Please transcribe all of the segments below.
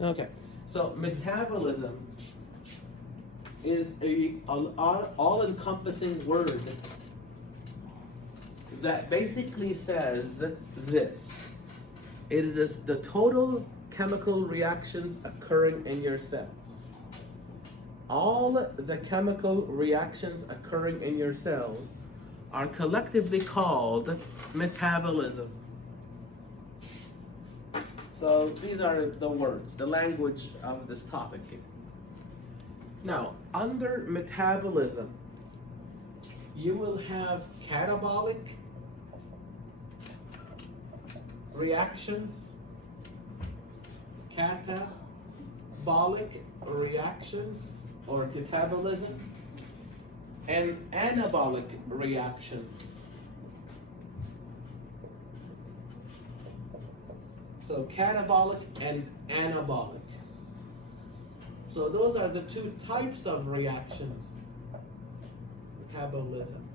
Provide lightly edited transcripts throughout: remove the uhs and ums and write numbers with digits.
Okay, so metabolism is an all-encompassing word that basically says this. It is the total chemical reactions occurring in your cells. All the chemical reactions occurring in your cells are collectively called metabolism. So these are the words, the language of this topic here. Now, under metabolism, you will have catabolic reactions, catabolic reactions, or catabolism, and anabolic reactions. So catabolic and anabolic. So those are the two types of reactions. Metabolism.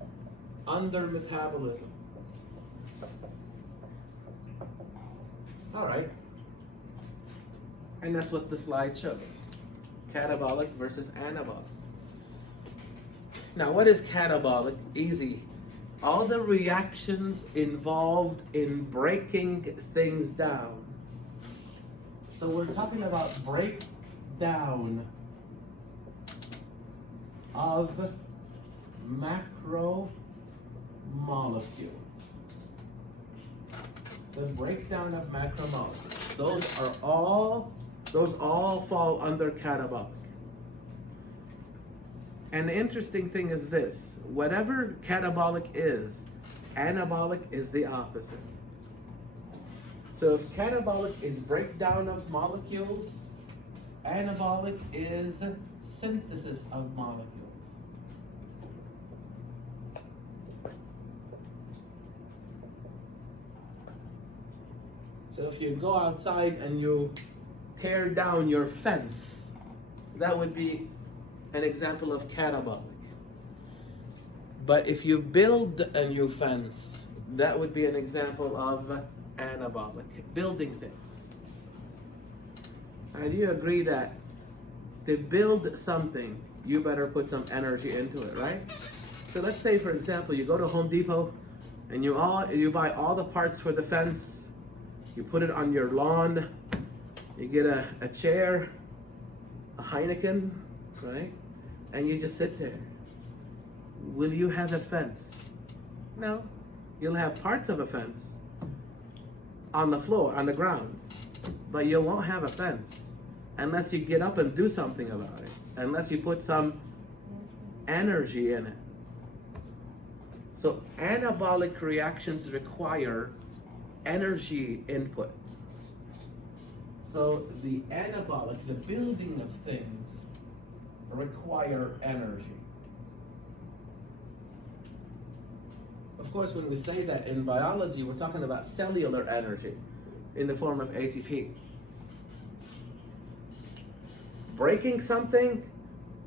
Under metabolism. All right. And that's what the slide shows. Catabolic versus anabolic. Now, what is catabolic? Easy. All the reactions involved in breaking things down. So we're talking about breakdown of macromolecules. The breakdown of macromolecules. Those all fall under catabolic. And the interesting thing is this, whatever catabolic is, anabolic is the opposite. So if catabolic is breakdown of molecules, anabolic is synthesis of molecules. So if you go outside and you tear down your fence, that would be an example of catabolic. But if you build a new fence, that would be an example of anabolic, building things. And do you agree that to build something, you better put some energy into it, right? So let's say, for example, you go to Home Depot and you buy all the parts for the fence, you put it on your lawn, you get a chair, a Heineken, right? And you just sit there. Will you have a fence? No. You'll have parts of a fence on the floor, on the ground, but you won't have a fence unless you get up and do something about it, unless you put some energy in it. So anabolic reactions require energy input. So the anabolic, the building of things, require energy. Of course, when we say that in biology, we're talking about cellular energy in the form of ATP. Breaking something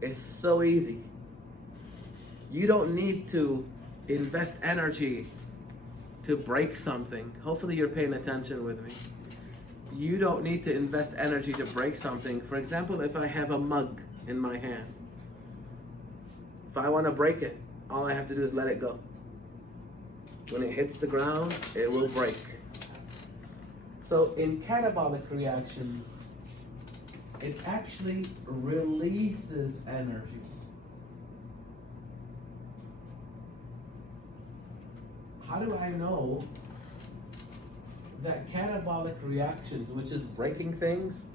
is so easy. You don't need to invest energy to break something. Hopefully you're paying attention with me. You don't need to invest energy to break something. For example, if I have a mug in my hand, if I want to break it, all I have to do is let it go. When it hits the ground, it will break. So in catabolic reactions, it actually releases energy. How do I know that catabolic reactions, which is breaking things,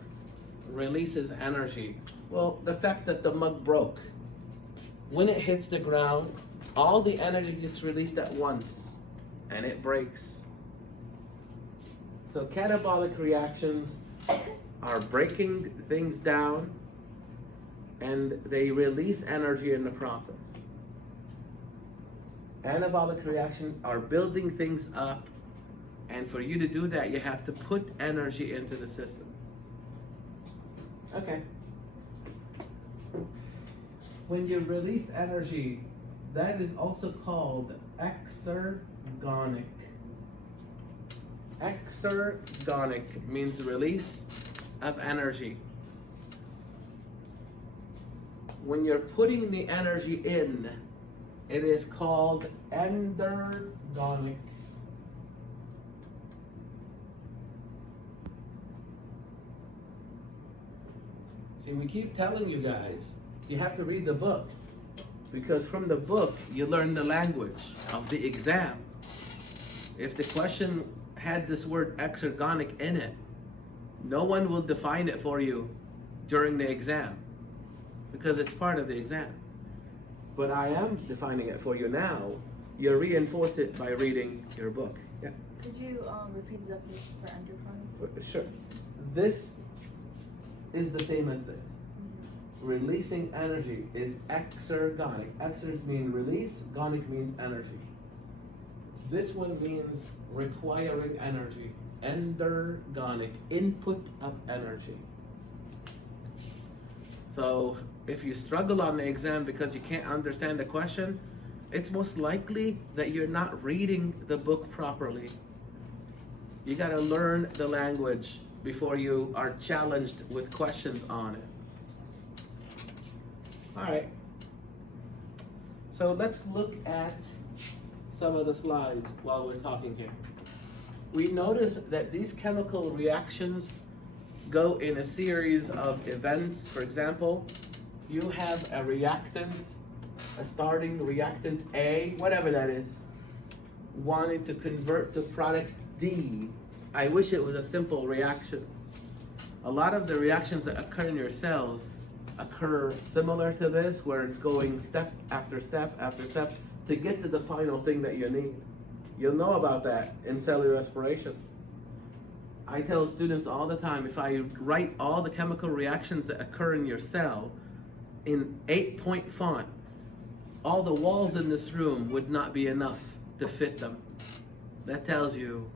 releases energy? Well, the fact that the mug broke. When it hits the ground, all the energy gets released at once, and it breaks. So catabolic reactions are breaking things down, and they release energy in the process. Anabolic reactions are building things up, and for you to do that, you have to put energy into the system. Okay. When you release energy, that is also called exergonic. Exergonic means release, of energy. When you're putting the energy in, it is called endergonic. See, we keep telling you guys, you have to read the book, because from the book you learn the language of the exam. If the question had this word exergonic in it, no one will define it for you during the exam, because it's part of the exam. But I am defining it for you now. You reinforce it by reading your book. Yeah. Could you repeat the definition for endergonic? Sure. This is the same as this. Releasing energy is exergonic. Exers mean release, gonic means energy. This one means requiring energy. Endergonic, input of energy. So if you struggle on the exam because you can't understand the question, it's most likely that you're not reading the book properly. You got to learn the language before you are challenged with questions on it. All right. So let's look at some of the slides while we're talking here. We notice that these chemical reactions go in a series of events. For example, you have a reactant, a starting reactant A, whatever that is, wanting to convert to product D. I wish it was a simple reaction. A lot of the reactions that occur in your cells occur similar to this, where it's going step after step after step to get to the final thing that you need. You'll know about that in cellular respiration. I tell students all the time, if I write all the chemical reactions that occur in your cell in 8-point font, all the walls in this room would not be enough to fit them. That tells you,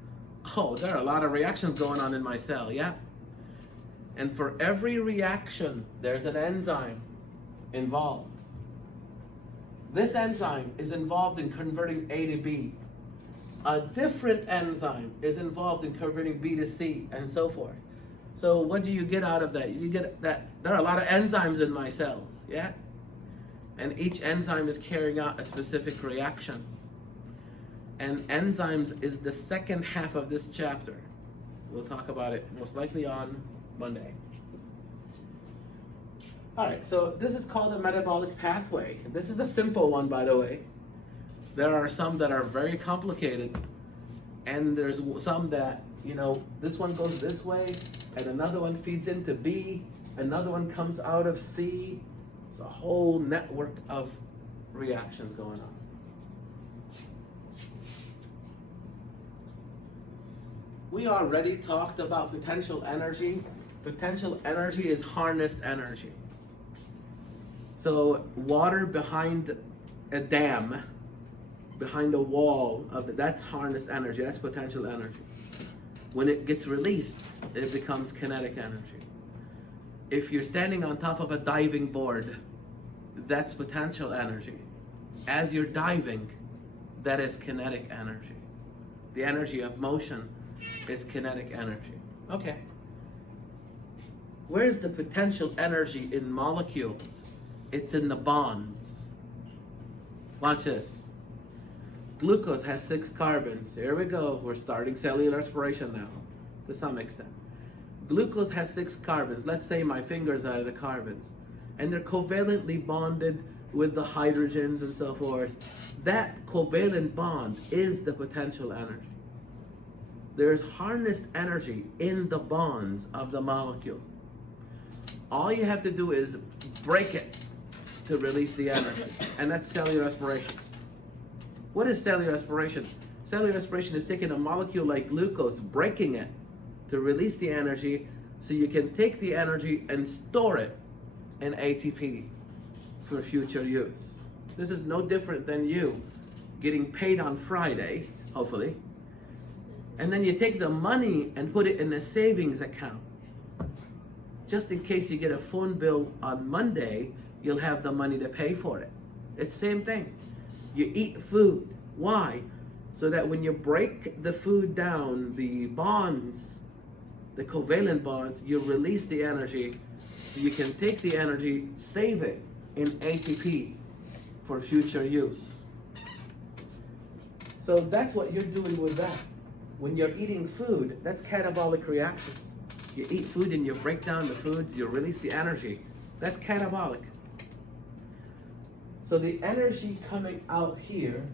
oh, there are a lot of reactions going on in my cell, yeah? And for every reaction, there's an enzyme involved. This enzyme is involved in converting A to B. A different enzyme is involved in converting B to C, and so forth. So what do you get out of that? You get that there are a lot of enzymes in my cells, yeah? And each enzyme is carrying out a specific reaction. And enzymes is the second half of this chapter. We'll talk about it most likely on Monday. All right, so this is called a metabolic pathway. This is a simple one, by the way. There are some that are very complicated, and there's some that, you know, this one goes this way, and another one feeds into B, another one comes out of C. It's a whole network of reactions going on. We already talked about potential energy. Potential energy is harnessed energy. So water behind a dam, behind a wall that's harnessed energy, that's potential energy. When it gets released, it becomes kinetic energy. If you're standing on top of a diving board, that's potential energy. As you're diving, that is kinetic energy. The energy of motion is kinetic energy. Okay. Where's the potential energy in molecules? It's in the bonds. Watch this. Glucose has 6 carbons. Here we go. We're starting cellular respiration now, to some extent. Glucose has 6 carbons. Let's say my fingers are the carbons. And they're covalently bonded with the hydrogens and so forth. That covalent bond is the potential energy. There's harnessed energy in the bonds of the molecule. All you have to do is break it to release the energy. And that's cellular respiration. What is cellular respiration? Cellular respiration is taking a molecule like glucose, breaking it to release the energy so you can take the energy and store it in ATP for future use. This is no different than you getting paid on Friday, hopefully, and then you take the money and put it in a savings account. Just in case you get a phone bill on Monday, you'll have the money to pay for it. It's the same thing. You eat food. Why? So that when you break the food down, the bonds the covalent bonds, you release the energy, so you can take the energy, save it in ATP for future use. So that's what you're doing with that. When you're eating food, that's catabolic reactions. You eat food and you break down the foods, you release the energy. That's catabolic. So the energy coming out here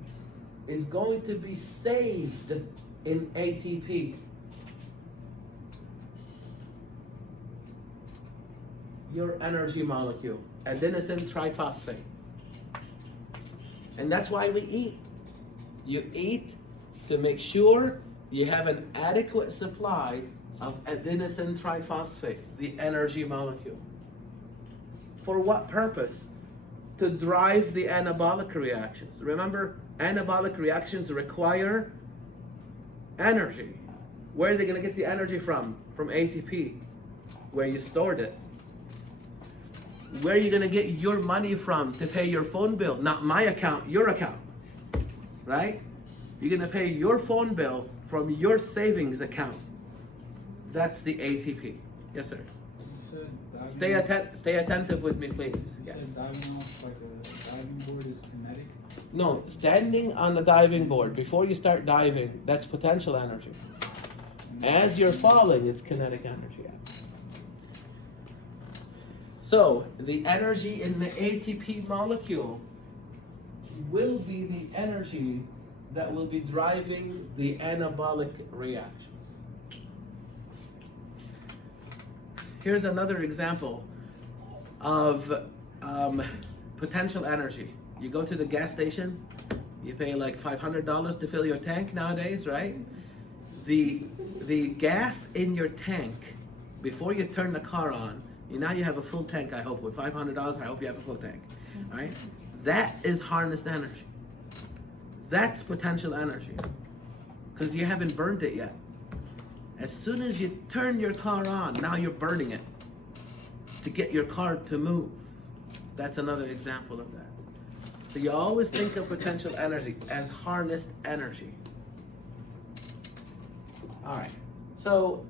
is going to be saved in ATP. Your energy molecule, adenosine triphosphate. And that's why we eat. You eat to make sure you have an adequate supply of adenosine triphosphate, the energy molecule. For what purpose? To drive the anabolic reactions. Remember, anabolic reactions require energy. Where are they going to get the energy from? From ATP, where you stored it. Where are you going to get your money from to pay your phone bill? Not my account, your account. Right? You're going to pay your phone bill from your savings account. That's the ATP. Yes, sir. You said Stay attentive with me, please. You Yeah. said diving off like a diving board is kinetic? No, standing on the diving board before you start diving, that's potential energy. As you're falling, it's kinetic energy. So the energy in the ATP molecule will be the energy that will be driving the anabolic reactions. Here's another example of potential energy. You go to the gas station, you pay like $500 to fill your tank nowadays, right? The gas in your tank, before you turn the car on, now you have a full tank, I hope. With $500, I hope you have a full tank, right? That is harnessed energy. That's potential energy, because you haven't burned it yet. As soon as you turn your car on, now you're burning it to get your car to move. That's another example of that. So you always think of potential energy as harnessed energy. All right, so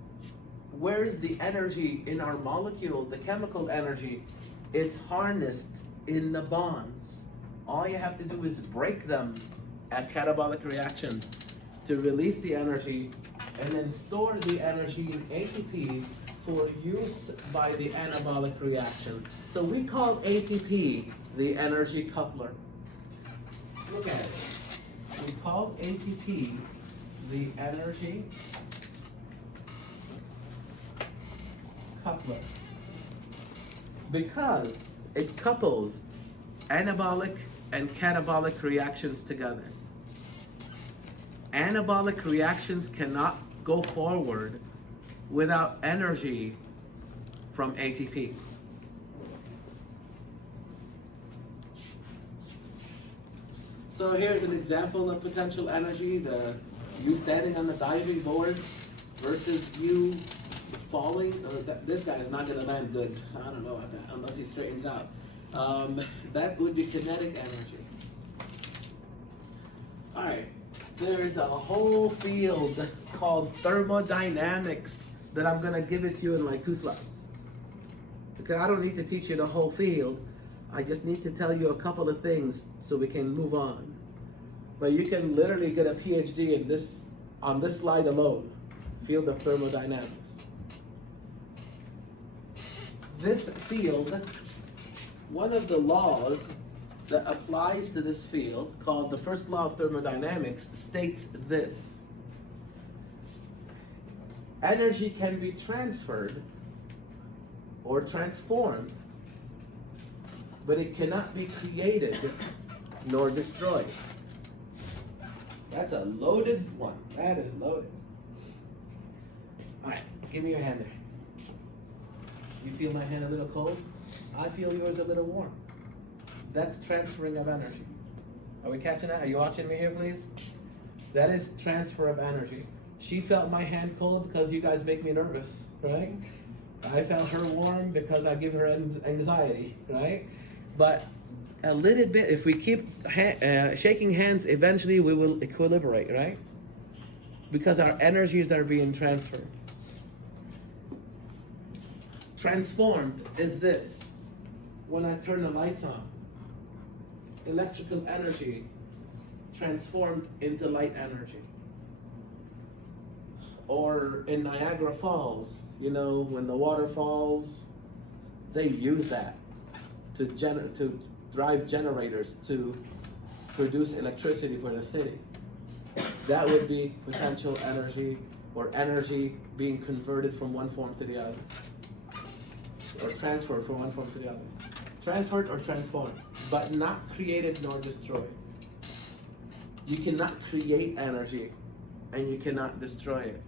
where's the energy in our molecules, the chemical energy? It's harnessed in the bonds. All you have to do is break them at catabolic reactions to release the energy and then store the energy in ATP for use by the anabolic reaction. So we call ATP the energy coupler. Look at it. We call ATP the energy coupler because it couples anabolic and catabolic reactions together. Anabolic reactions cannot go forward without energy from ATP. So here's an example of potential energy, you standing on the diving board versus you falling. This guy is not going to land good. I don't know about that, unless he straightens out. That would be kinetic energy. All right, there's a whole field called thermodynamics that I'm going to give it to you in like 2 slides. Because I don't need to teach you the whole field. I just need to tell you a couple of things so we can move on. But you can literally get a PhD in this, on this slide alone, field of thermodynamics. This field, one of the laws that applies to this field, called the first law of thermodynamics, states this: energy can be transferred or transformed, but it cannot be created nor destroyed. That's a loaded one. That is loaded. All right, give me your hand there. You feel my hand a little cold? I feel yours a little warm. That's transferring of energy. Are we catching that? Are you watching me here, please? That is transfer of energy. She felt my hand cold because you guys make me nervous, right? I felt her warm because I give her anxiety, right? But a little bit, if we keep shaking hands, eventually we will equilibrate, right? Because our energies are being transferred. transformed is this. When I turn the lights on, electrical energy transformed into light energy. Or in Niagara Falls, you know, when the water falls, they use that to drive generators to produce electricity for the city. That would be potential energy, or energy being converted from one form to the other, or transferred from one form to the other. Transferred or transformed, but not created nor destroyed. You cannot create energy and you cannot destroy it.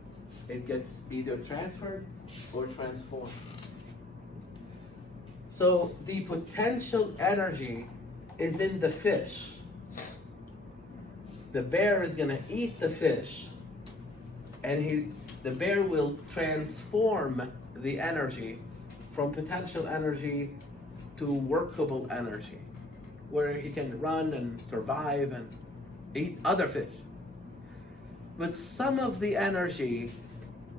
It gets either transferred or transformed. So the potential energy is in the fish. The bear is going to eat the fish, and the bear will transform the energy from potential energy to workable energy, where he can run and survive and eat other fish. But some of the energy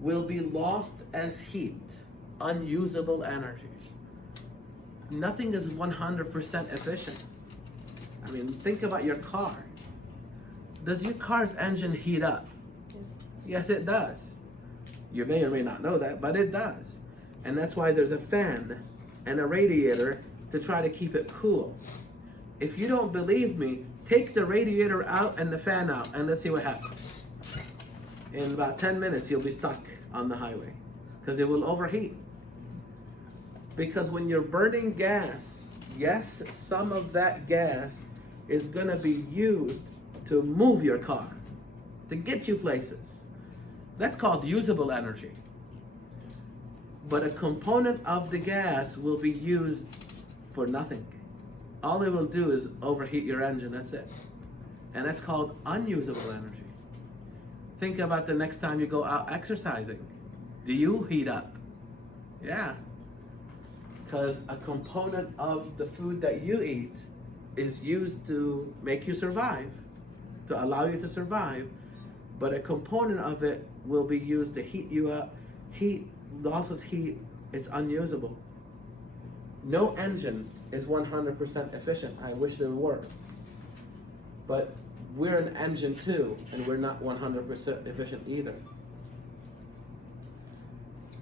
will be lost as heat, unusable energy. Nothing is 100% efficient. I mean, think about your car. Does your car's engine heat up? Yes. Yes, it does. You may or may not know that, but it does. And that's why there's a fan and a radiator to try to keep it cool. If you don't believe me, take the radiator out and the fan out, and let's see what happens. In about 10 minutes, you'll be stuck on the highway because it will overheat. Because when you're burning gas, yes, some of that gas is going to be used to move your car, to get you places. That's called usable energy. But a component of the gas will be used for nothing. All it will do is overheat your engine, that's it. And that's called unusable energy. Think about the next time you go out exercising. Do you heat up? Yeah. Because a component of the food that you eat is used to make you survive, to allow you to survive, but a component of it will be used to heat you up. Heat loses heat, it's unusable. No engine is 100% efficient. I wish they were. But we're an engine too, and we're not 100% efficient either.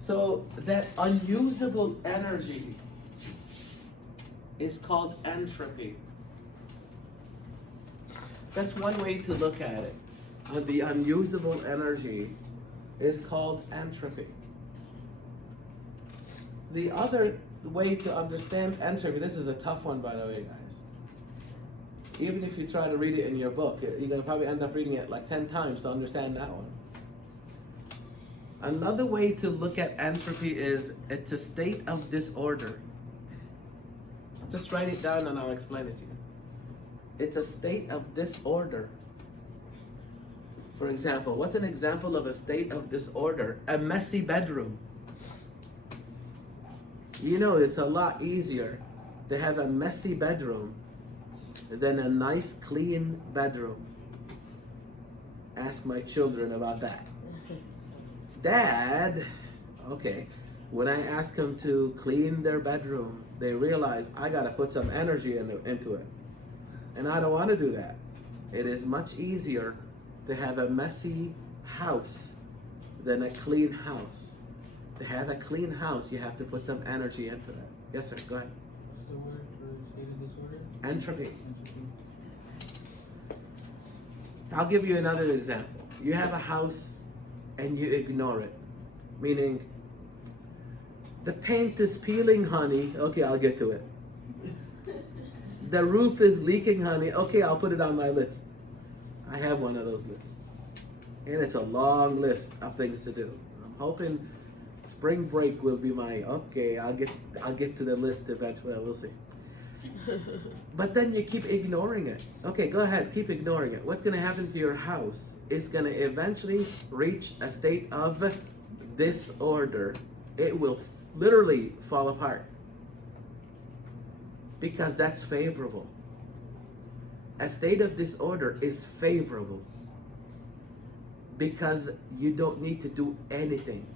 So that unusable energy is called entropy. That's one way to look at it. The unusable energy is called entropy. The other way to understand entropy, this is a tough one, by the way, guys. Even if you try to read it in your book, you're going to probably end up reading it like 10 times to understand that one. Another way to look at entropy is it's a state of disorder. Just write it down and I'll explain it to you. It's a state of disorder. For example, what's an example of a state of disorder? A messy bedroom. You know, it's a lot easier to have a messy bedroom than a nice, clean bedroom. Ask my children about that. Dad, okay, when I ask them to clean their bedroom, they realize I gotta put some energy into it. And I don't wanna do that. It is much easier to have a messy house than a clean house. To have a clean house, you have to put some energy into that. Yes, sir, go ahead. What's the word for state of disorder? Entropy. Entropy. I'll give you another example. You have a house and you ignore it. Meaning, the paint is peeling, honey. Okay, I'll get to it. The roof is leaking, honey. Okay, I'll put it on my list. I have one of those lists. And it's a long list of things to do. I'm hoping spring break will be my, okay, I'll get to the list eventually. We'll see. But then you keep ignoring it. Okay, go ahead, keep ignoring it. What's going to happen to your house is going to eventually reach a state of disorder. It will literally fall apart. Because that's favorable. A state of disorder is favorable. Because you don't need to do anything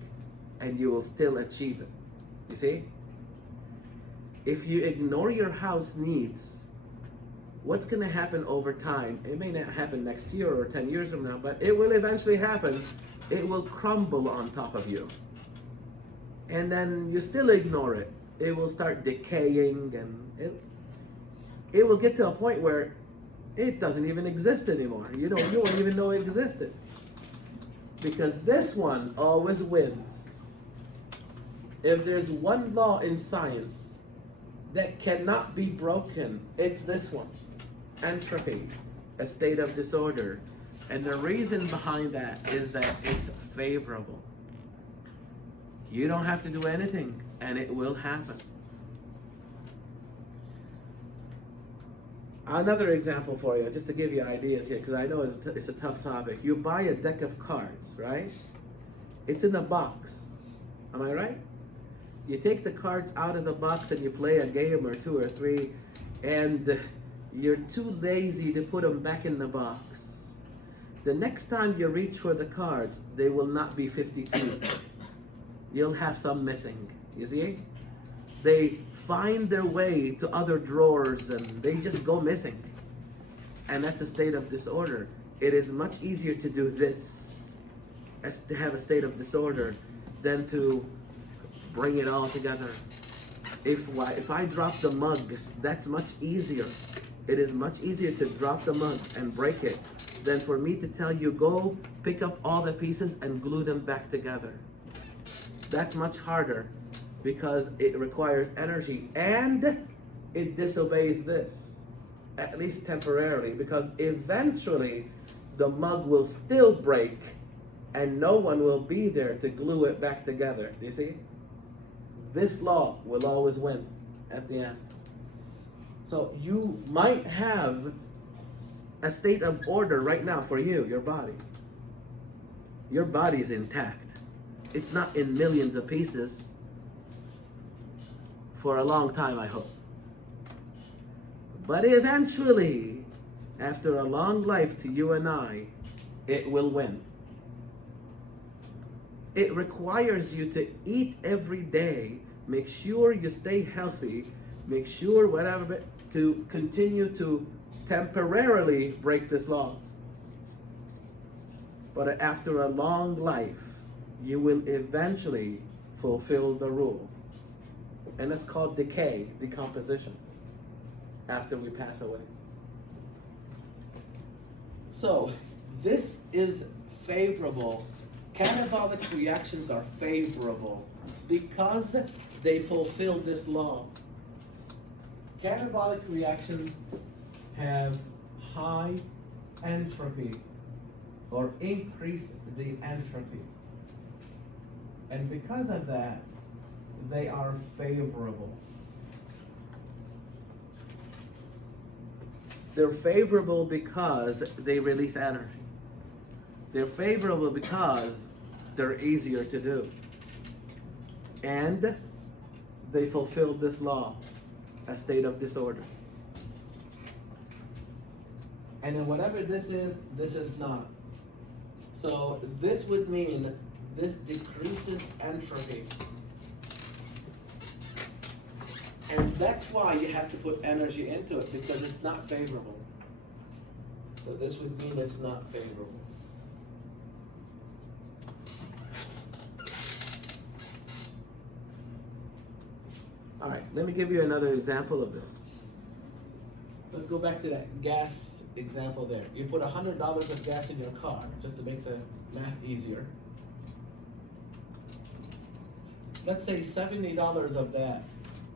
and you will still achieve it. You see? If you ignore your house needs, what's going to happen over time? It may not happen next year or 10 years from now, but it will eventually happen. It will crumble on top of you. And then you still ignore it. It will start decaying, and it will get to a point where it doesn't even exist anymore. You won't even know it existed. Because this one always wins. If there's one law in science that cannot be broken, it's this one. Entropy, a state of disorder. And the reason behind that is that it's favorable. You don't have to do anything, and it will happen. Another example for you, just to give you ideas here, because I know it's a tough topic. You buy a deck of cards, right? It's in a box. Am I right? You take the cards out of the box and you play a game or two or three, and you're too lazy to put them back in the box. The next time you reach for the cards, they will not be 52. You'll have some missing. You see? They find their way to other drawers and they just go missing. And that's a state of disorder. It is much easier to do this, as to have a state of disorder, than to bring it all together. If I drop the mug, that's much easier. It is much easier to drop the mug and break it than for me to tell you, go pick up all the pieces and glue them back together. That's much harder because it requires energy and it disobeys this, at least temporarily, because eventually the mug will still break and no one will be there to glue it back together. You see? This law will always win at the end. So you might have a state of order right now for you, your body. Your body is intact. It's not in millions of pieces for a long time, I hope. But eventually, after a long life to you and I, it will win. It requires you to eat every day, make sure you stay healthy, make sure whatever, to continue to temporarily break this law. But after a long life, you will eventually fulfill the rule. And that's called decay, decomposition, after we pass away. So, this is favorable. Catabolic reactions are favorable because they fulfill this law. Catabolic reactions have high entropy, or increase the entropy. And because of that, they are favorable. They're favorable because they release energy. They're favorable because they're easier to do. And they fulfill this law, a state of disorder. And then whatever this is not. So this would mean this decreases entropy. And that's why you have to put energy into it, because it's not favorable. So this would mean it's not favorable. All right, let me give you another example of this. Let's go back to that gas example there. You put $100 of gas in your car, just to make the math easier. Let's say $70 of that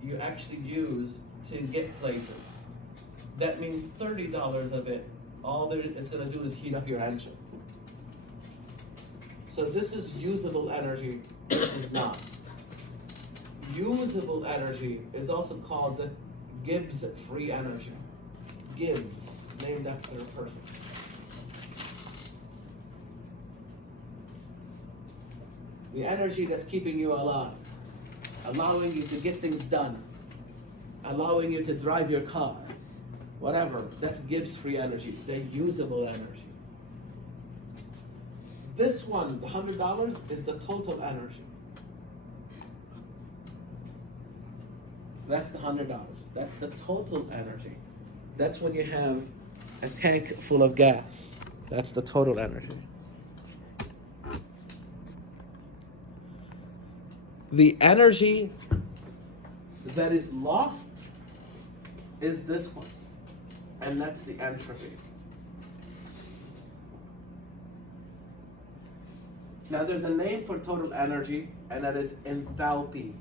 you actually use to get places. That means $30 of it, all it's going to do is heat up your engine. So this is usable energy, this is not. Usable energy is also called the Gibbs free energy. Gibbs, it's named after a person. The energy that's keeping you alive, allowing you to get things done, allowing you to drive your car, whatever, that's Gibbs free energy, the usable energy. This one, the $100, is the total energy. That's the $100. That's the total energy. That's when you have a tank full of gas. That's the total energy. The energy that is lost is this one, and that's the entropy. Now there's a name for total energy, and that is enthalpy.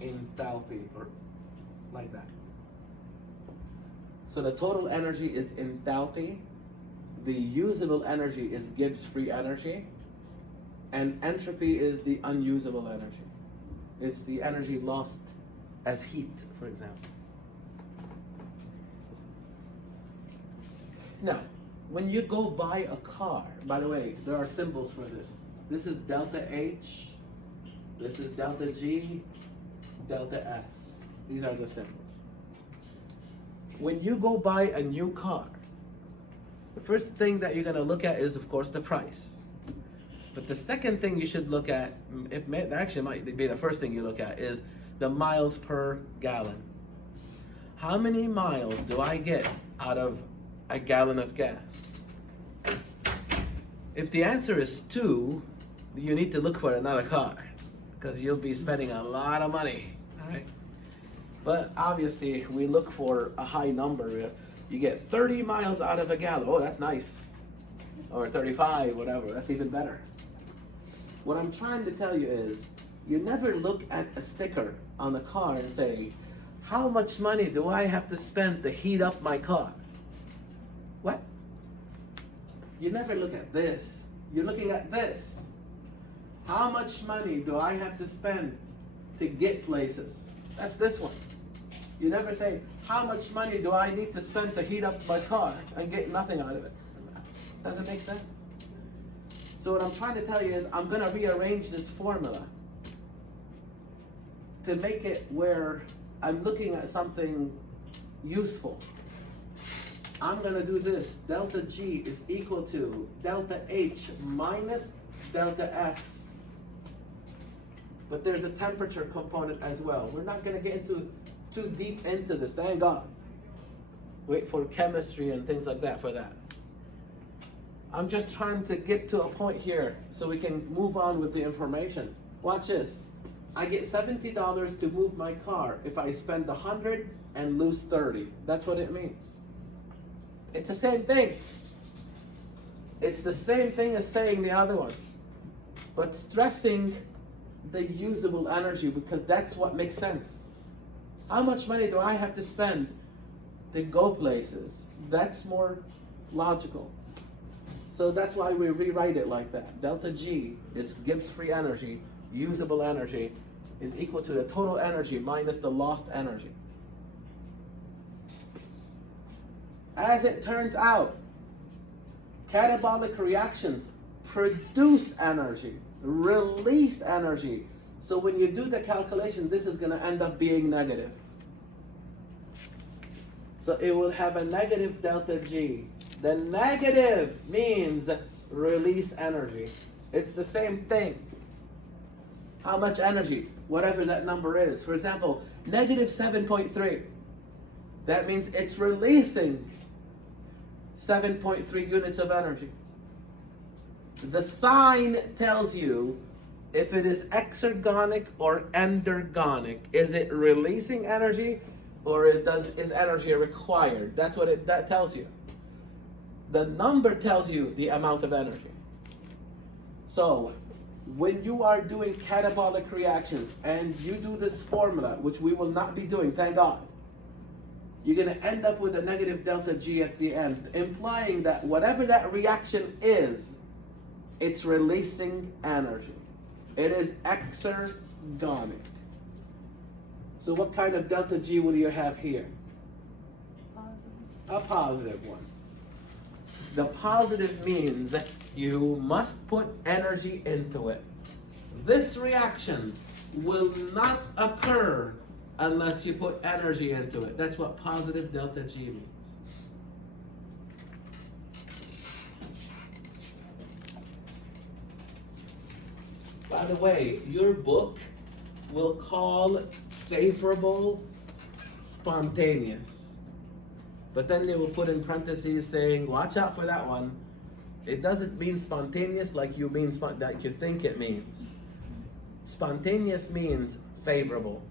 Enthalpy, or like that. So the total energy is enthalpy, the usable energy is Gibbs free energy, and entropy is the unusable energy. It's the energy lost as heat, for example. Now, when you go buy a car, by the way, there are symbols for this. This is delta H, this is delta G, delta S. These are the symbols. When you go buy a new car, the first thing that you're going to look at is, of course, the price. But the second thing you should look at, actually might be the first thing you look at, is the miles per gallon. How many miles do I get out of a gallon of gas? If the answer is 2, you need to look for another car, because you'll be spending a lot of money, all right? But obviously, we look for a high number. You get 30 miles out of a gallon. Oh, that's nice. Or 35, whatever. That's even better. What I'm trying to tell you is, you never look at a sticker on the car and say, how much money do I have to spend to heat up my car? What? You never look at this. You're looking at this. How much money do I have to spend to get places? That's this one. You never say, how much money do I need to spend to heat up my car and get nothing out of it? Doesn't make sense. So what I'm trying to tell you is, I'm going to rearrange this formula to make it where I'm looking at something useful. I'm going to do this. Delta G is equal to delta H minus delta S. But there's a temperature component as well. We're not going to get too deep into this, thank God. Wait for chemistry and things like that for that. I'm just trying to get to a point here so we can move on with the information. Watch this. I get $70 to move my car if I spend 100 and lose 30. That's what it means. It's the same thing. It's the same thing as saying the other one, but stressing the usable energy, because that's what makes sense. How much money do I have to spend to go places? That's more logical. So that's why we rewrite it like that. Delta G is Gibbs free energy, usable energy, is equal to the total energy minus the lost energy. As it turns out, catabolic reactions produce energy, release energy. So when you do the calculation, this is going to end up being negative. So it will have a negative delta G. The negative means release energy. It's the same thing. How much energy? Whatever that number is. For example, negative 7.3. That means it's releasing 7.3 units of energy. The sign tells you if it is exergonic or endergonic. Is it releasing energy, or is energy required? That's what that tells you. The number tells you the amount of energy. So when you are doing catabolic reactions and you do this formula, which we will not be doing, thank God, you're going to end up with a negative delta G at the end, implying that whatever that reaction is, it's releasing energy. It is exergonic. So what kind of delta G will you have here? A positive one. The positive means that you must put energy into it. This reaction will not occur unless you put energy into it. That's what positive delta G means. By the way, your book we'll call favorable spontaneous. But then they will put in parentheses saying, watch out for that one. It doesn't mean spontaneous like you mean that you think it means. Spontaneous means favorable,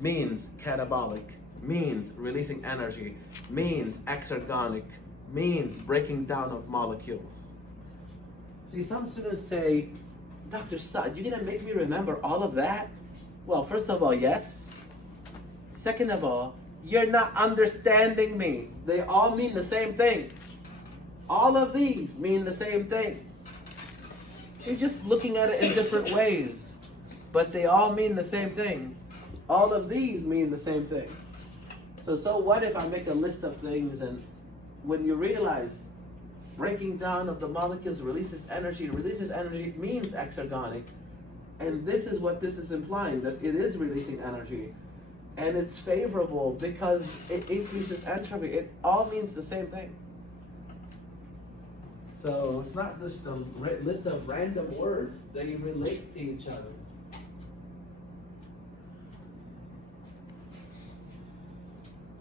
means catabolic, means releasing energy, means exergonic, means breaking down of molecules. See, some students say, Dr. Saad, you're gonna make me remember all of that? Well, first of all, yes. Second of all, you're not understanding me. They all mean the same thing. All of these mean the same thing. You're just looking at it in different ways, but they all mean the same thing. All of these mean the same thing. So what if I make a list of things, and when you realize breaking down of the molecules releases energy means exergonic, and this is what this is implying, that it is releasing energy, and it's favorable because it increases entropy. It all means the same thing. So it's not just a list of random words, they relate to each other.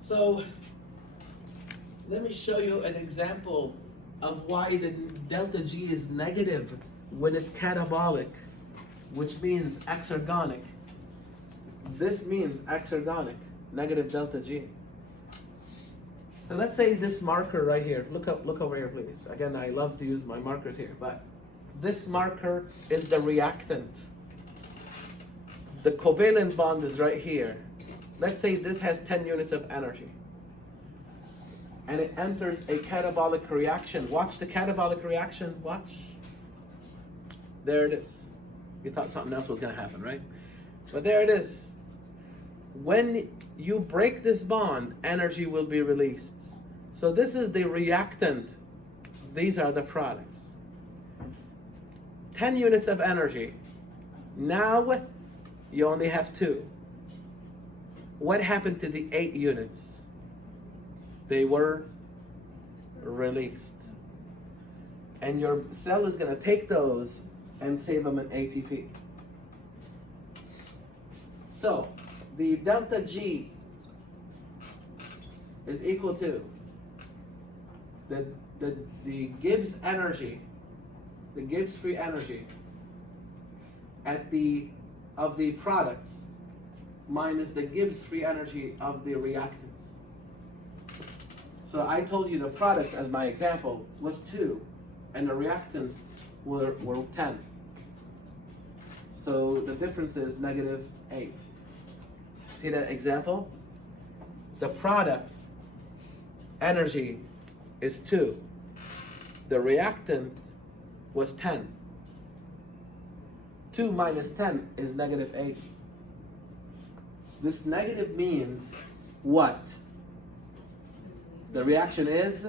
So let me show you an example of why the delta G is negative when it's catabolic, which means exergonic. This means exergonic, negative delta G. So let's say this marker right here, look over here please. Again, I love to use my markers here, but this marker is the reactant. The covalent bond is right here. Let's say this has 10 units of energy, and it enters a catabolic reaction. Watch the catabolic reaction, watch. There it is. You thought something else was gonna happen, right? But there it is. When you break this bond, energy will be released. So this is the reactant. These are the products. 10 units of energy. Now you only have 2. What happened to the 8 units? They were released. And your cell is going to take those and save them in ATP. So the delta G is equal to the Gibbs energy, the Gibbs free energy of the products minus the Gibbs free energy of the reactants. So I told you the products, as my example, was 2, and the reactants were 10. So the difference is negative 8. See that example? The product energy is 2. The reactant was 10. 2 minus 10 is negative 8. This negative means what? The reaction is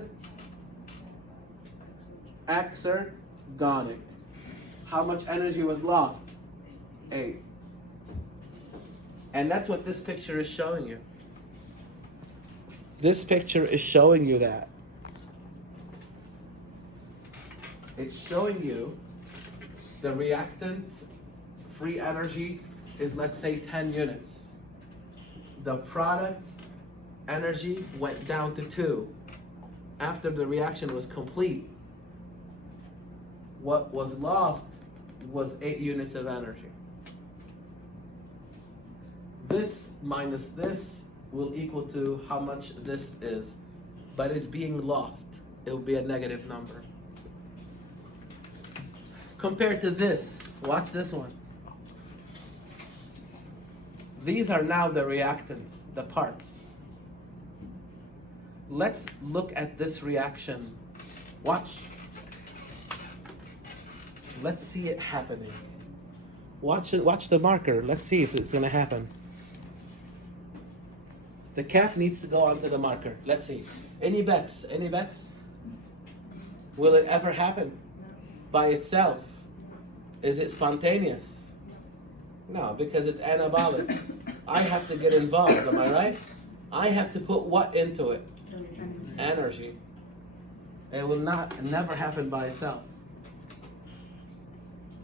exergonic. How much energy was lost? 8. And that's what this picture is showing you. This picture is showing you that. It's showing you the reactant's free energy is, let's say, 10 units. The product energy went down to 2 after the reaction was complete. What was lost was 8 units of energy. This minus this will equal to how much this is, but it's being lost. It will be a negative number. Compared to this, watch this one. These are now the reactants, the parts. Let's look at this reaction. Watch. Let's see it happening. Watch it. Watch the marker. Let's see if it's going to happen. The cap needs to go onto the marker. Let's see. Any bets? Any bets? Will it ever happen by itself? Is it spontaneous? No, because it's anabolic. I have to get involved, am I right? I have to put what into it? Energy. It will never happen by itself.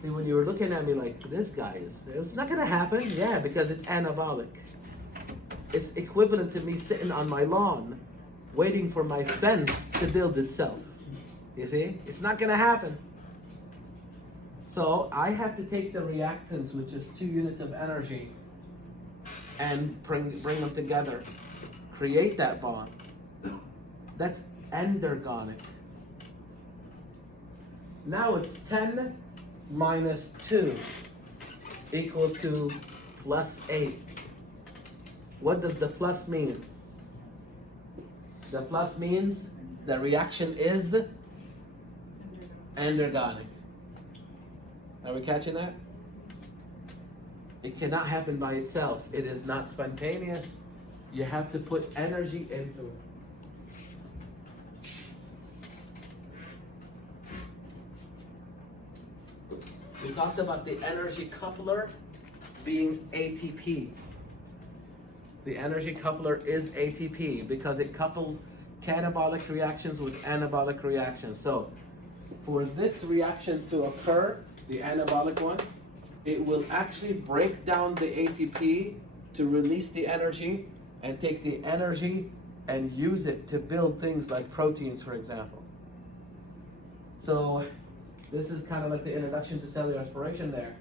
See, when you were looking at me like, this guy is, it's not gonna happen. Yeah, because it's anabolic. It's equivalent to me sitting on my lawn, waiting for my fence to build itself. You see? It's not gonna happen. So I have to take the reactants, which is 2 units of energy, and bring them together. Create that bond. That's endergonic. Now it's 10 minus 2 equals to plus 8. What does the plus mean? The plus means the reaction is endergonic. Are we catching that? It cannot happen by itself. It is not spontaneous. You have to put energy into it. We talked about the energy coupler being ATP. The energy coupler is ATP because it couples catabolic reactions with anabolic reactions. So for this reaction to occur, the anabolic one, it will actually break down the ATP to release the energy and take the energy and use it to build things like proteins, for example. So this is kind of like the introduction to cellular respiration there.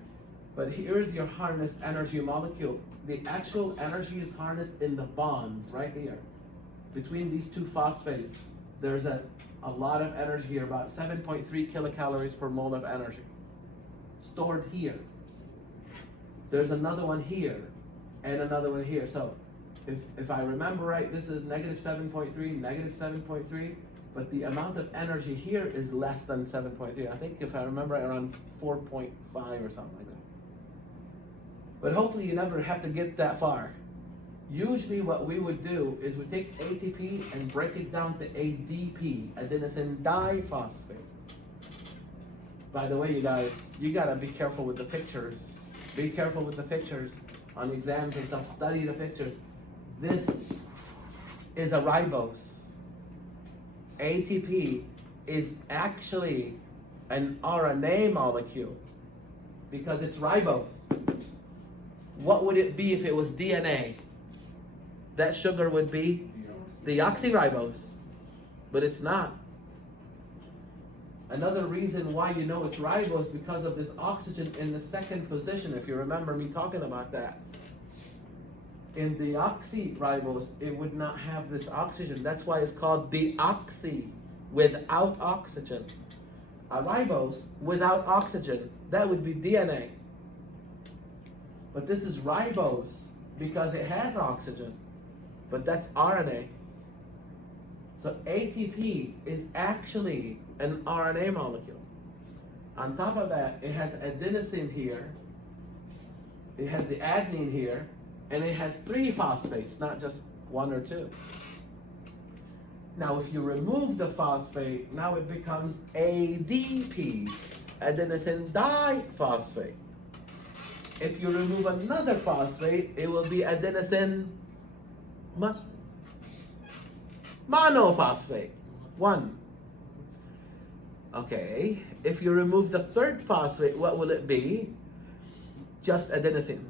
But here's your harnessed energy molecule. The actual energy is harnessed in the bonds right here. Between these two phosphates, there's a lot of energy here, about 7.3 kilocalories per mole of energy stored here. There's another one here and another one here. So if I remember right, this is negative 7.3, negative 7.3, but the amount of energy here is less than 7.3. I think if I remember right, around 4.5 or something like that. But hopefully you never have to get that far. Usually what we would do is we take ATP and break it down to ADP, adenosine diphosphate. By the way, you guys, you gotta be careful with the pictures. Be careful with the pictures on exams and stuff. Study the pictures. This is a ribose. ATP is actually an RNA molecule because it's ribose. What would it be if it was DNA? That sugar would be deoxyribose, but it's not. Another reason why you know it's ribose because of this oxygen in the second position, if you remember me talking about that. In deoxyribose, it would not have this oxygen. That's why it's called deoxy, without oxygen. A ribose without oxygen, that would be DNA. But this is ribose because it has oxygen, but that's RNA. So ATP is actually an RNA molecule. On top of that, it has adenosine here, it has the adenine here, and it has 3 phosphates, not just 1 or 2. Now if you remove the phosphate, now it becomes ADP, adenosine diphosphate. If you remove another phosphate, it will be adenosine monophosphate, 1. Okay, if you remove the third phosphate, what will it be? Just adenosine.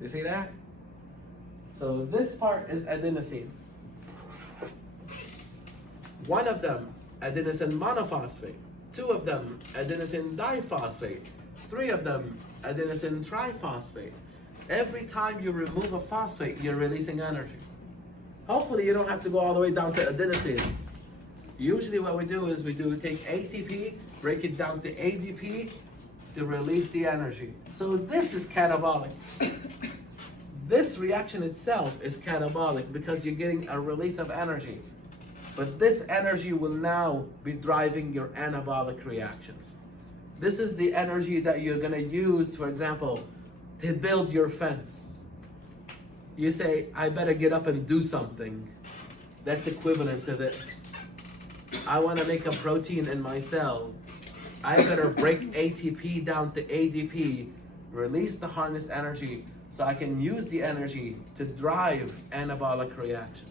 You see that? So this part is adenosine. 1 of them, adenosine monophosphate. 2 of them, adenosine diphosphate. 3 of them, adenosine triphosphate. Every time you remove a phosphate, you're releasing energy. Hopefully you don't have to go all the way down to adenosine. Usually what we do is we take ATP, break it down to ADP to release the energy. So this is catabolic. This reaction itself is catabolic because you're getting a release of energy. But this energy will now be driving your anabolic reactions. This is the energy that you're going to use, for example, to build your fence. You say, I better get up and do something. That's equivalent to this. I want to make a protein in my cell. I better break ATP down to ADP, release the harnessed energy, so I can use the energy to drive anabolic reactions.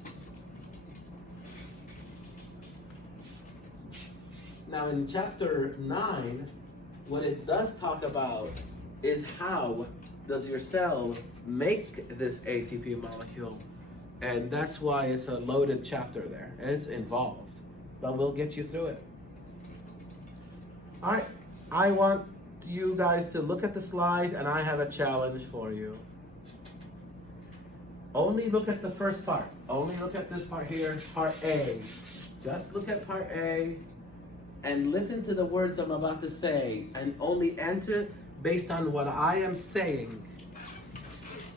Now in chapter 9, What it does talk about is how does your cell make this ATP molecule. And that's why it's a loaded chapter there. It's involved. But we'll get you through it. All right. I want you guys to look at the slide, and I have a challenge for you. Only look at the first part. Only look at this part here, part A. Just look at part A and listen to the words I'm about to say, and only answer based on what I am saying.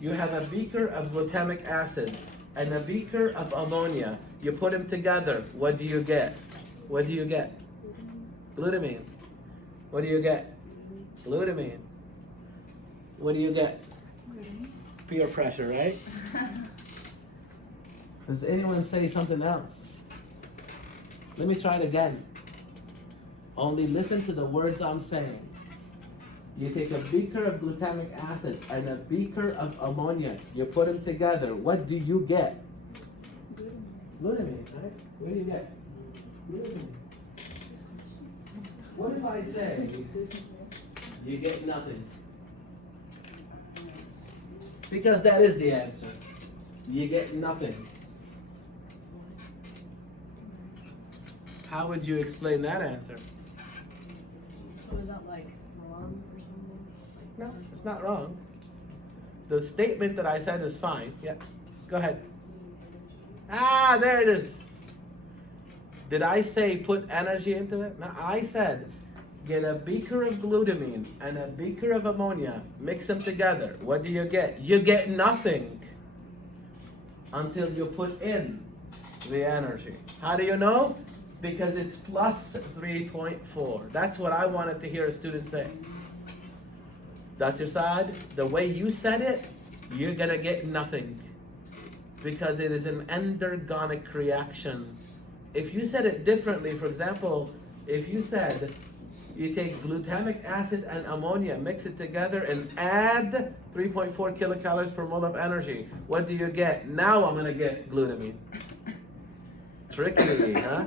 You have a beaker of glutamic acid and a beaker of ammonia. You put them together. What do you get? What do you get? Glutamine. What do you get? Glutamine. What do you get? Peer pressure, right? Does anyone say something else? Let me try it again. Only listen to the words I'm saying. You take a beaker of glutamic acid and a beaker of ammonia. You put them together. What do you get? Glutamine, right? What do you get? Glutamine. What if I say you get nothing? Because that is the answer. You get nothing. How would you explain that answer? So is that like wrong or something? No, it's not wrong. The statement that I said is fine. Yeah, go ahead. Ah, there it is. Did I say put energy into it? No, I said get a beaker of glutamine and a beaker of ammonia, mix them together. What do you get? You get nothing until you put in the energy. How do you know? Because it's plus 3.4. That's what I wanted to hear a student say. Dr. Saad, the way you said it, you're gonna get nothing. Because it is an endergonic reaction. If you said it differently, for example, if you said you take glutamic acid and ammonia, mix it together and add 3.4 kilocalories per mole of energy, what do you get? Now I'm gonna get glutamine. Tricky, huh?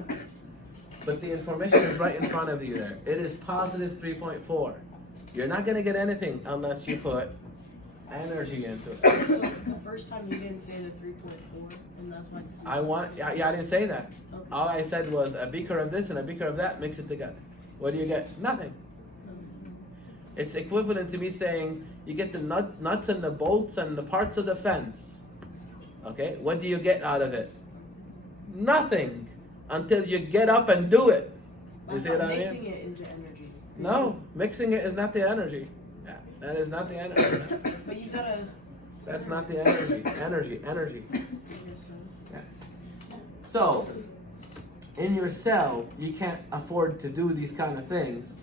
But the information is right in front of you there. It is positive 3.4. You're not gonna get anything unless you put energy into it. So the first time you didn't say the 3.4, and that's why it's I didn't say that. Okay. All I said was a beaker of this and a beaker of that, mix it together. What do you get? Nothing. It's equivalent to me saying you get the nuts and the bolts and the parts of the fence. Okay, what do you get out of it? Nothing until you get up and do it. You see what I mean? Mixing it is the energy. No, mixing it is not the energy. Yeah, that is not the energy. But you gotta. That's not the energy. Energy. Yes, Yeah. So, in your cell, you can't afford to do these kind of things.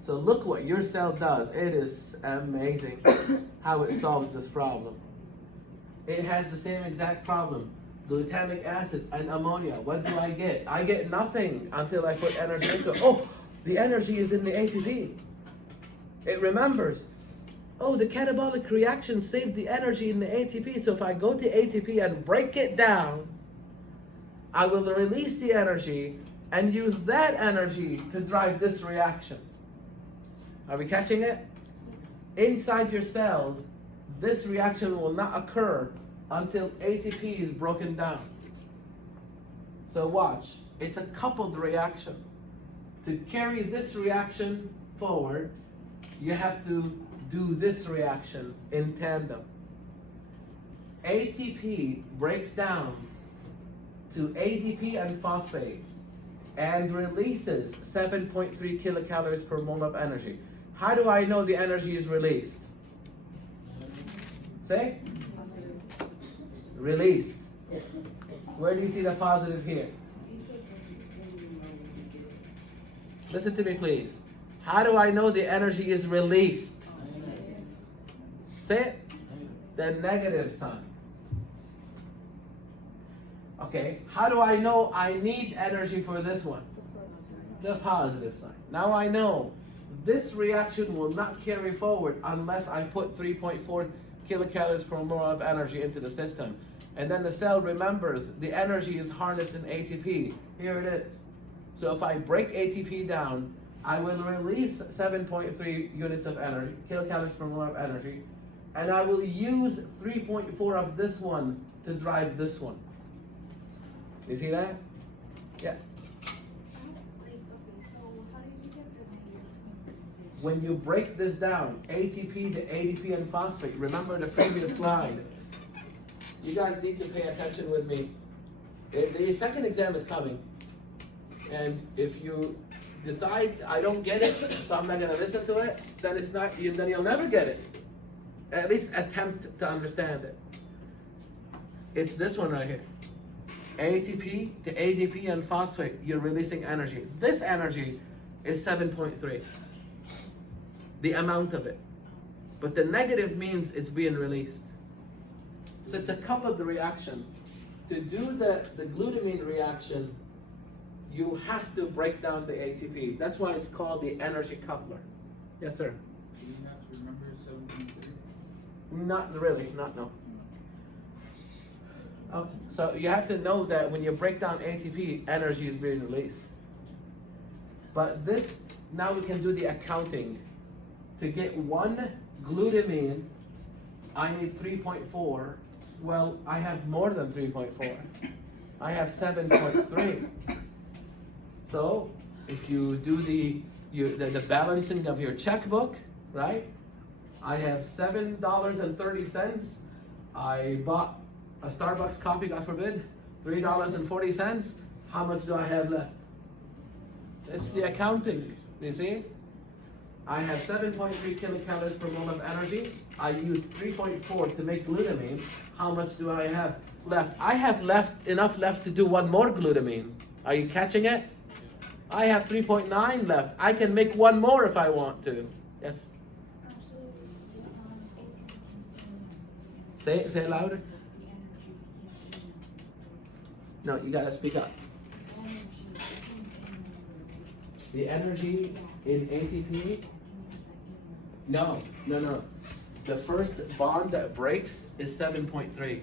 So look what your cell does. It is amazing how it solves this problem. It has the same exact problem. Glutamic acid and ammonia. What do I get? I get nothing until I put energy into it. Oh, the energy is in the ATP. It remembers. Oh, the catabolic reaction saved the energy in the ATP. So if I go to ATP and break it down, I will release the energy and use that energy to drive this reaction. Are we catching it? Inside your cells, this reaction will not occur until ATP is broken down. So watch, it's a coupled reaction. To carry this reaction forward, you have to do this reaction in tandem. ATP breaks down to ADP and phosphate and releases 7.3 kilocalories per mole of energy. How do I know the energy is released? Say? Positive. Released. Where do you see the positive here? Listen to me, please. How do I know the energy is released? Say it. The negative sign. Okay, how do I know I need energy for this one? The positive sign. Now I know this reaction will not carry forward unless I put 3.4 kilocalories per mole of energy into the system. And then the cell remembers the energy is harnessed in ATP. Here it is. So if I break ATP down, I will release 7.3 units of energy, kilocalories per mole of energy, and I will use 3.4 of this one to drive this one. You see that? Yeah. When you break this down, ATP to ADP and phosphate, remember the previous slide. You guys need to pay attention with me. The second exam is coming. And if you decide I don't get it, so I'm not gonna listen to it, then then you'll never get it. At least attempt to understand it. It's this one right here. ATP to ADP and phosphate, you're releasing energy. This energy is 7.3. The amount of it. But the negative means it's being released. So it's a coupled reaction. To do the glutamine reaction, you have to break down the ATP. That's why it's called the energy coupler. Yes, sir? Do you have to remember 7.3? Not really, no. Oh, so you have to know that when you break down ATP, energy is being released. But this, now we can do the accounting. To get one glutamine, I need 3.4. Well, I have more than 3.4. I have 7.3. So if you do the balancing of your checkbook, right? I have $7.30. I bought a Starbucks coffee, God forbid, $3.40. How much do I have left? It's the accounting, you see? I have 7.3 kilocalories per mole of energy. I use 3.4 to make glutamine. How much do I have left? I have enough left to do one more glutamine. Are you catching it? I have 3.9 left. I can make one more if I want to. Yes? Say it louder. No, you gotta speak up. The energy in ATP? No. The first bond that breaks is 7.3.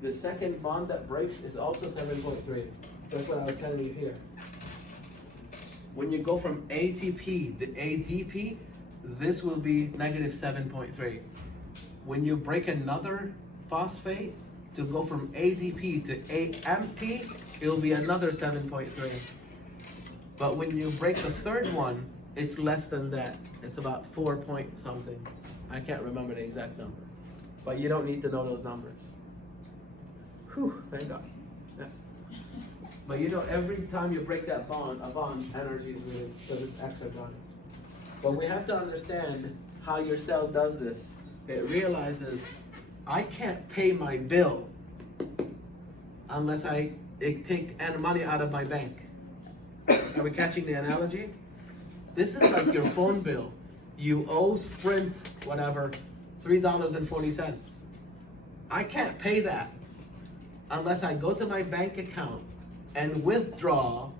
The second bond that breaks is also 7.3. That's what I was telling you here. When you go from ATP to ADP, this will be negative 7.3. When you break another phosphate to go from ADP to AMP, it will be another 7.3. But when you break the third one, it's less than that. It's about 4 point something. I can't remember the exact number. But you don't need to know those numbers. Whew, thank God. Yeah. But you know, every time you break that bond, a bond, energy is released because it's extra bond. But we have to understand how your cell does this. It realizes, I can't pay my bill unless I take money out of my bank. Are we catching the analogy? This is like your phone bill. You owe Sprint, whatever, $3.40. I can't pay that unless I go to my bank account and withdraw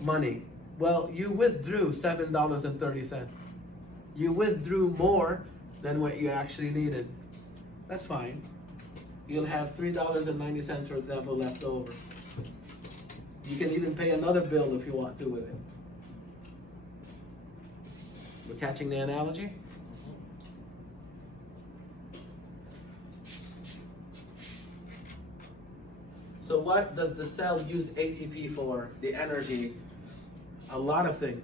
money. Well, you withdrew $7.30. You withdrew more than what you actually needed. That's fine. You'll have $3.90, for example, left over. You can even pay another bill if you want to with it. We're catching the analogy? So what does the cell use ATP for, the energy? A lot of things.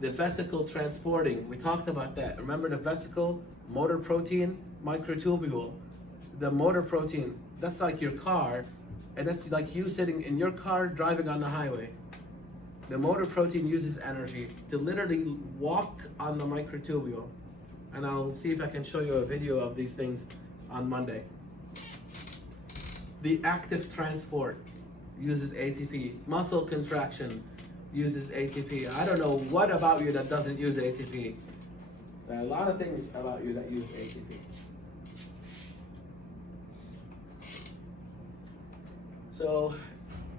The vesicle transporting, we talked about that. Remember the vesicle, motor protein, microtubule. The motor protein, that's like your car, and that's like you sitting in your car driving on the highway. The motor protein uses energy to literally walk on the microtubule. And I'll see if I can show you a video of these things on Monday. The active transport uses ATP. Muscle contraction uses ATP. I don't know what about you that doesn't use ATP. There are a lot of things about you that use ATP. So,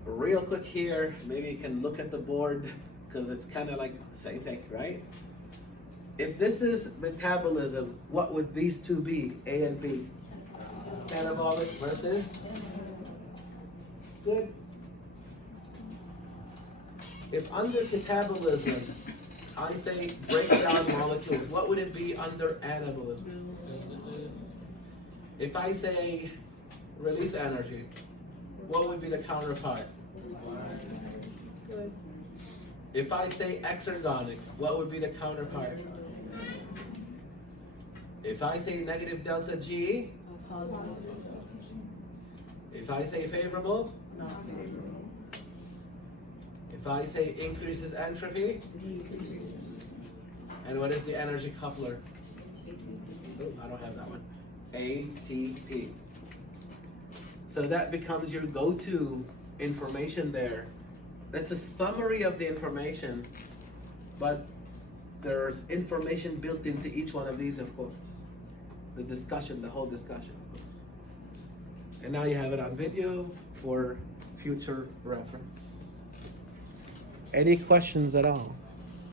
real quick here, maybe you can look at the board because it's kind of like the same thing, right? If this is metabolism, what would these two be, A and B? Catabolic versus? Good. If under catabolism, I say break down molecules, what would it be under anabolism? If I say release energy, what would be the counterpart? If I say exergonic, what would be the counterpart? If I say negative delta G, if I say favorable, if I say increases entropy, and what is the energy coupler? Oh, I don't have that one. ATP. So that becomes your go-to information there. That's a summary of the information, but there's information built into each one of these, of course. The discussion, the whole discussion, of course. And now you have it on video for future reference. Any questions at all?